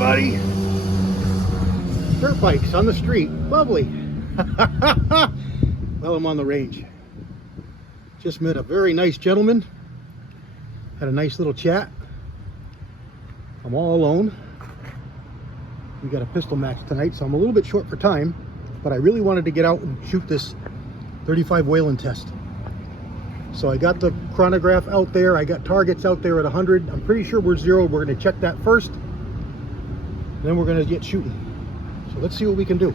everybody. Dirt bikes on the street. Lovely. Well, I'm on the range. Just met a very nice gentleman. Had a nice little chat. I'm all alone. We got a pistol match tonight, so I'm a little bit short for time, but I really wanted to get out and shoot this 35 Whelen test. So I got the chronograph out there. I got targets out there at 100. I'm pretty sure we're zero. We're going to check that first. Then we're going to get shooting. So let's see what we can do.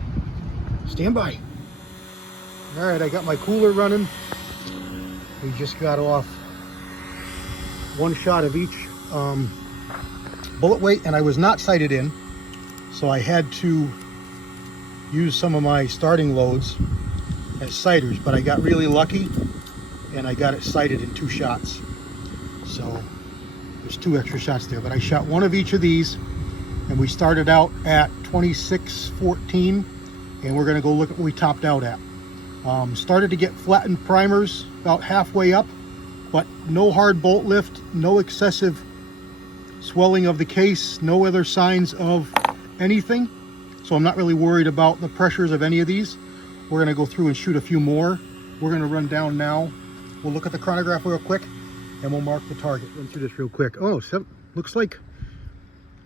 Stand by. All right, I got my cooler running. We just got off one shot of each bullet weight, and I was not sighted in, so I had to use some of my starting loads as sighters, but I got really lucky and I got it sighted in 2 shots. So there's 2 extra shots there, but I shot one of each of these, and we started out at 26.14, and we're going to go look at what we topped out at. Started to get flattened primers about halfway up, but no hard bolt lift, no excessive swelling of the case, no other signs of anything. So I'm not really worried about the pressures of any of these. We're going to go through and shoot a few more. We're going to run down now. We'll look at the chronograph real quick and we'll mark the target. Run through this real quick. Oh, looks like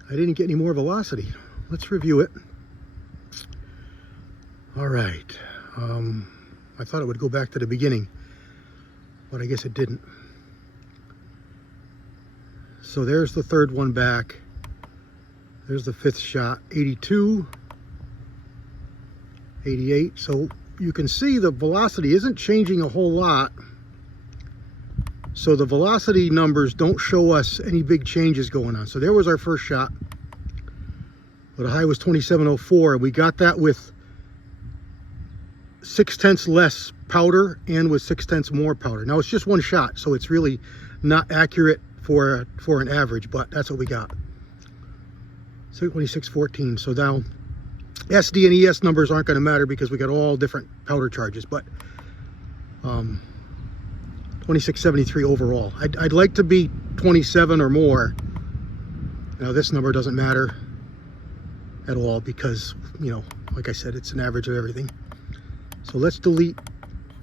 I didn't get any more velocity. Let's review it. All right. I thought it would go back to the beginning, but I guess it didn't. So there's the 3rd one back. There's the 5th shot, 82, 88. So you can see the velocity isn't changing a whole lot. So the velocity numbers don't show us any big changes going on. So there was our first shot. The high was 27.04, and we got that with 0.6 less powder and with 0.6 more powder. Now it's just one shot, so it's really not accurate for an average, but that's what we got. 26.14. So now SD and ES numbers aren't going to matter because we got all different powder charges, but 26.73 overall. I'd like to be 27 or more. Now this number doesn't matter at all because, you know, like I said, it's an average of everything. So let's delete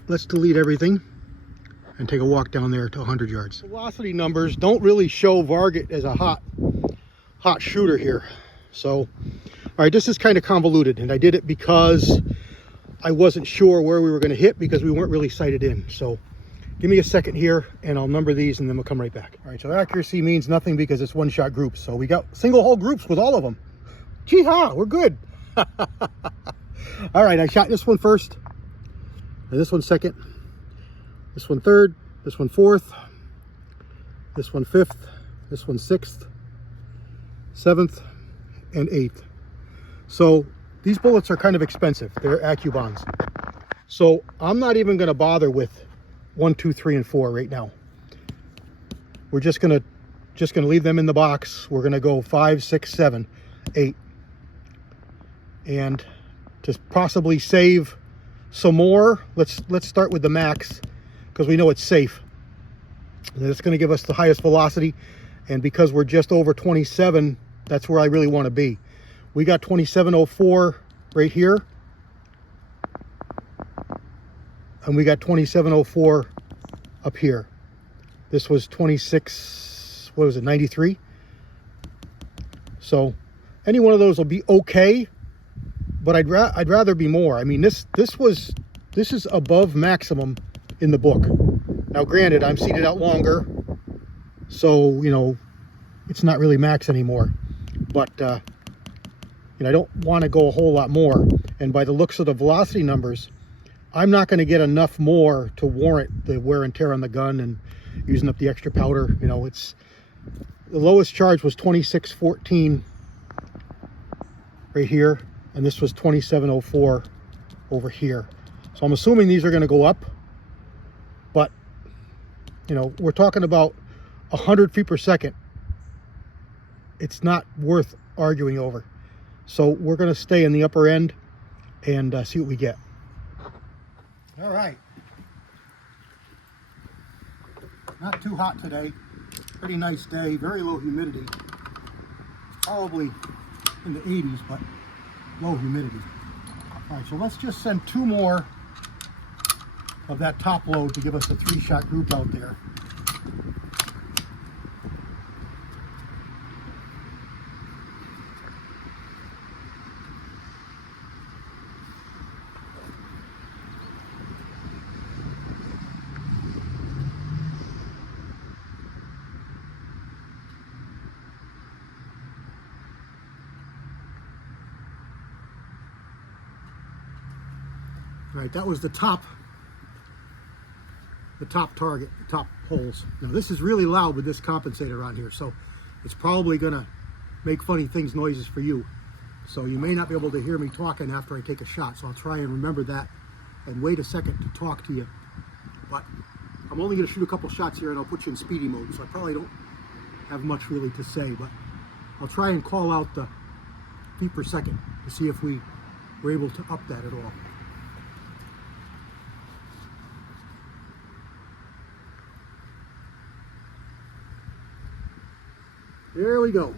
everything and take a walk down there to 100 yards. Velocity numbers don't really show Varget as a hot shooter here. So, all right, this is kind of convoluted, and I did it because I wasn't sure where we were going to hit because we weren't really sighted in. So give me a second here and I'll number these and then we'll come right back. All right, so accuracy means nothing because it's one-shot groups. So we got single hole groups with all of them. Gee-ha, we're good. All right, I shot this one first, and this one second, this one third, this one 4th, this one 5th, this one 6th, 7th, and 8th. So these bullets are kind of expensive. They're AccuBonds. So I'm not even going to bother with 1, 2, 3, and 4 right now. We're just gonna leave them in the box. We're gonna go 5, 6, 7, 8, and to possibly save some more, let's start with the max because we know it's safe. And it's going to give us the highest velocity, and because we're just over 27, that's where I really want to be. We got 27.04 right here, and we got 27.04 up here. This was 26, what was it, 93? So any one of those will be okay, but I'd rather be more. I mean, this is above maximum in the book. Now granted, I'm seated out longer, so you know it's not really max anymore, but you know, I don't want to go a whole lot more, and by the looks of the velocity numbers, I'm not going to get enough more to warrant the wear and tear on the gun and using up the extra powder. You know, it's the lowest charge was 26.14 right here, and this was 27.04 over here. So I'm assuming these are going to go up, but you know, we're talking about 100 feet per second. It's not worth arguing over. So we're going to stay in the upper end and see what we get. All right. Not too hot today. Pretty nice day. Very low humidity. Probably in the 80s, but low humidity. All right, so let's just send 2 more of that top load to give us a 3-shot group out there. All right, that was the top target, the top holes. Now this is really loud with this compensator on here, so it's probably gonna make funny things noises for you. So you may not be able to hear me talking after I take a shot, so I'll try and remember that and wait a second to talk to you. But I'm only gonna shoot a couple shots here and I'll put you in speedy mode, so I probably don't have much really to say, but I'll try and call out the feet per second to see if we were able to up that at all. There we go.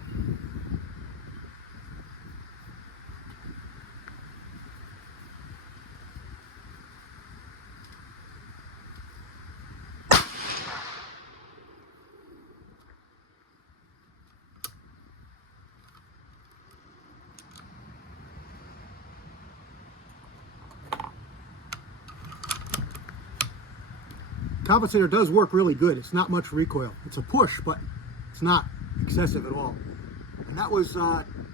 Compensator does work really good. It's not much recoil. It's a push, but it's not excessive at all. And that was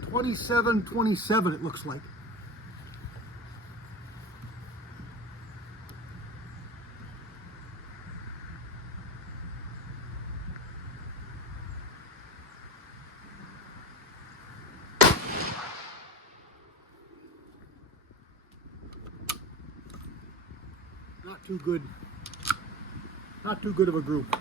27, it looks like. Not too good. Not too good of a group.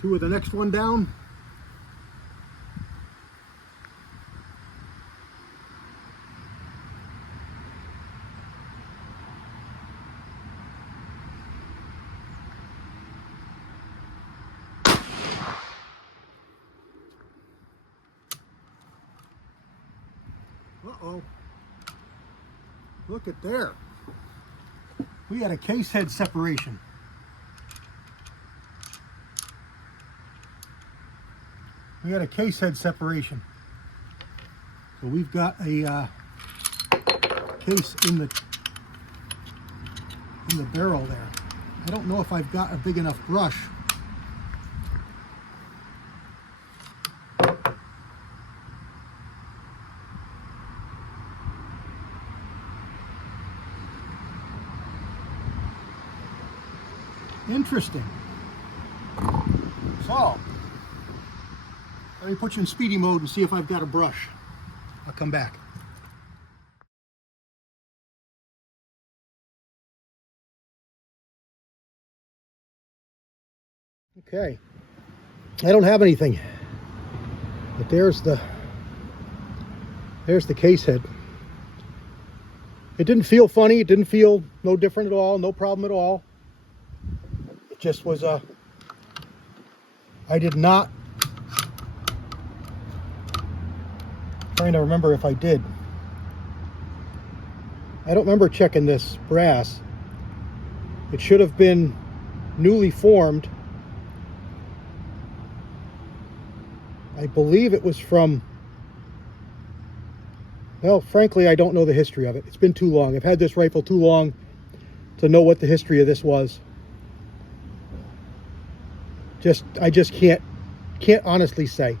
Two with the next one down. Uh-oh. Look at there. We had a case head separation. We had a case head separation. So we've got a case in the barrel there. I don't know if I've got a big enough brush. Interesting. So, let me put you in speedy mode and see if I've got a brush. I'll come back. Okay, I don't have anything, but there's the case head. It didn't feel funny. It didn't feel no different at all. No problem at all. It just was I did not. Trying to remember if I did. I don't remember checking this brass. It should have been newly formed. I believe it was from, well, frankly, I don't know the history of it. It's been too long. I've had this rifle too long to know what the history of this was. I just can't honestly say.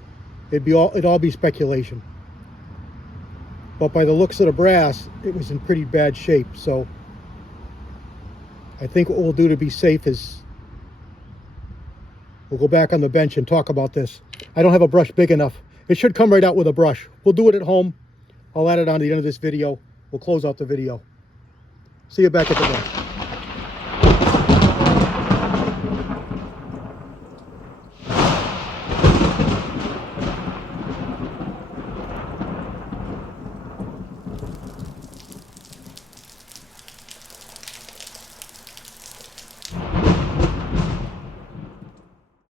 It'd all be speculation. But by the looks of the brass, it was in pretty bad shape. So I think what we'll do to be safe is we'll go back on the bench and talk about this. I don't have a brush big enough. It should come right out with a brush. We'll do it at home. I'll add it on to the end of this video. We'll close out the video. See you back at the bench.